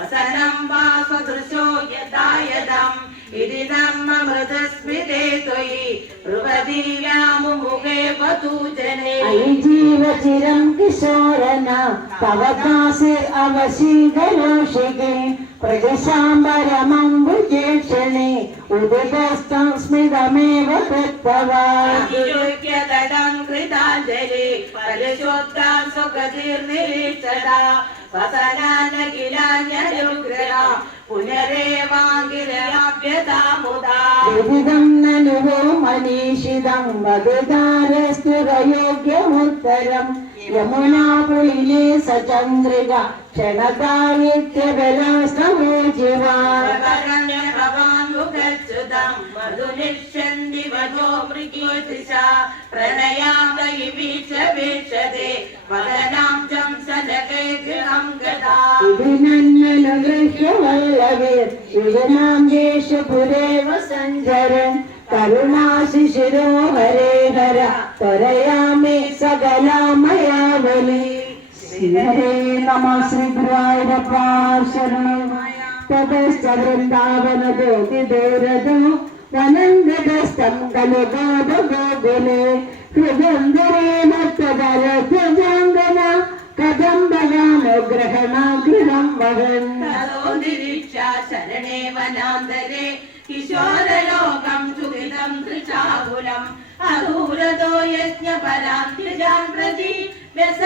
वसनं वा सदृशो यदा यदम् मृदस्मिते त्वयि। हृदीयामुखे वतु जने। अयि किशोरन तव പ്രജശാംബരമംബുജേക്ഷണേ ഉദിതസ്ഥം സ്മിതമേവ യുക്യതടം കൃതാഞ്ജലി പരിശോദ്ധാൻ സുഖതീർനിരീക്ഷത മനീഷിതം മധുതാരസ്തുതയോഗ്യമുത്തരം യമുനാപുലിനെ സചന്ദ്രിക വധോ മൃഗീതിശ പ്രണയാന്തയി വീക്ഷ വീക്ഷതേ വല്ലവീർ വിജനാംഗേഷുപുരേവ സഞ്ചരൻ കരുണാശിശിരോ ഹരേ ഹര ത്വരയാമേ സകലാമയാവലി. ഹരേ നമ ശ്രീ ഗുരുവായൂരപ്പ ശരണം. തതശ്ച വൃന്ദാവന ജ്യോതി ദൂരദോ വഹൻ ഖലു ഗോപ ഗോകുലേ ഹൃദന്തരേ ഭക്തജാംഗന കദംബകാനുഗ്രഹണാഗ്രഹം വഹൻ പ്രതി നിരീക്ഷ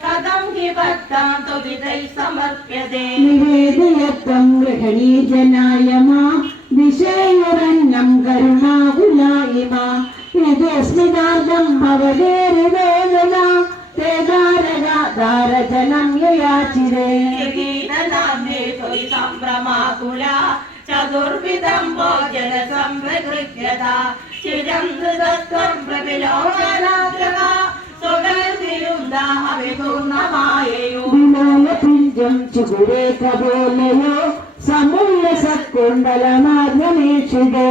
കഥം ഹി ഭക്താം ത്വവിതൈ സമർപ്യതേ നിവേദയത്വം ഗൃഹണീജനായ മാ ദിശേയുരന്നം കരുണാകുലായിമ. യജസ്മിതാർത്ഥം ഭവതേരിവേദന തേതാരകാധാരജനം യയാചിരേ ഗീതനാമേ ത്വയി സംഭ്രമാകുല ചതുർവിധം ഭോജന സംപ്രകൃത്യത ചിരം നൃതത്വം പ്രവിലോചനാഗ്രഹ ചുകുരേ കപോലയോ സമൂല സത്കുണ്ടലമാർഗമേക്ഷിതേ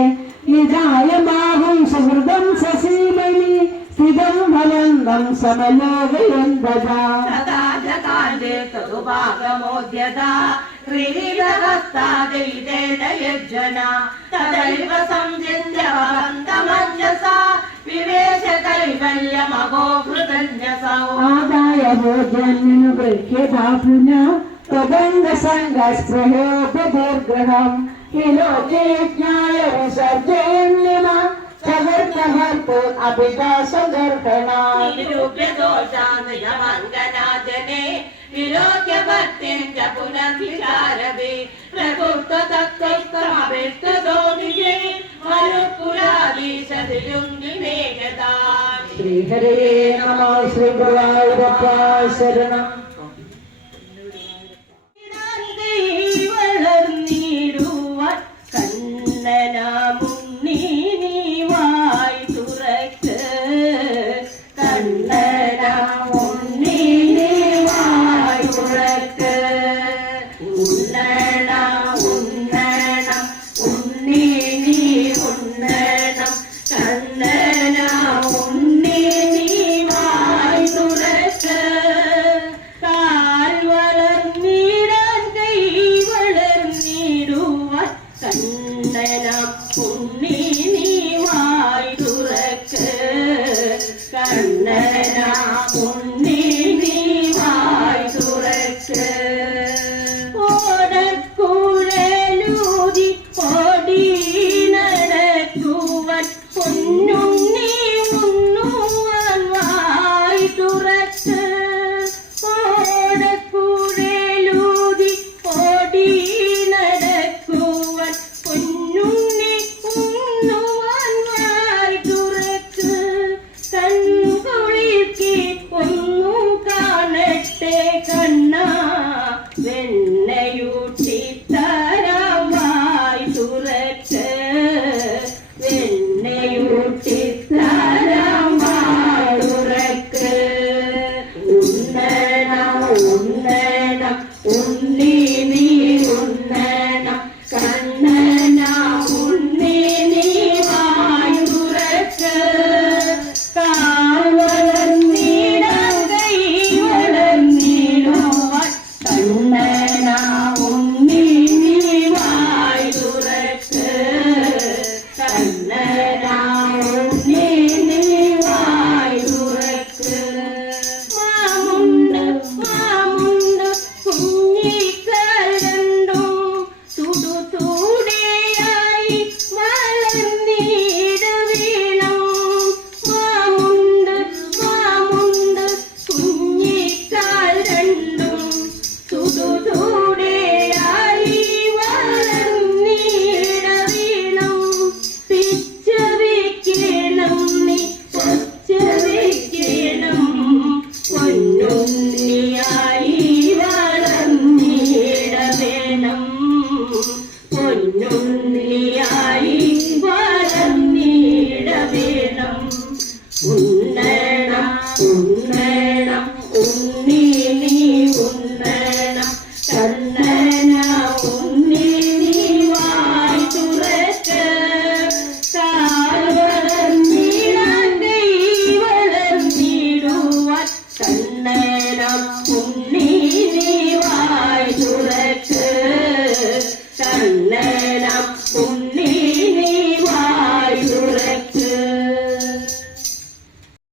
നിജായ മാഹം സുഹൃദം സസീമണി സ്ഥിതം ഫലന്തം സമലോകയന്തതാ തഥാചകാണ്ഡേ തതുഭാഗമോദ്യത ക്രീഡഹസ്താദൈതേന യജ്ജന ಆದಾಯ ಭೋಜನ್ಯನು ಗೃಹ್ಯಧಾಪುನ ತದಂಗ ಸಂಗ ಸ್ಪೃಹೋಪದರ್ಗ್ರಹಂ ಹಿಲೋಕೆ ಜ್ಞಾಯ ವಿಸರ್ಜನ್ಯಮ ಸಗರ್ಣ ಭರ್ತು ಅಭಿದಾ ಸಗರ್ಹಣ ನಿರೂಪ್ಯ ದೋಷಾನ್ ಯಮಂಗನಾಜನೆ ವಿಲೋಕ್ಯ ಭಕ್ತಿಂಚ ಪುನಃ ಪ್ರಕೃತ ತತ್ವಸ್ತಮಭಿಷ್ಟ ದೋನಿಗೆ ಮರುಪುರಾದೀಶ ದಿಲುಂಗ ശ്രീഹരേ നമ ശ്രീ ഗുരുവായൂരപ്പ ശരണം.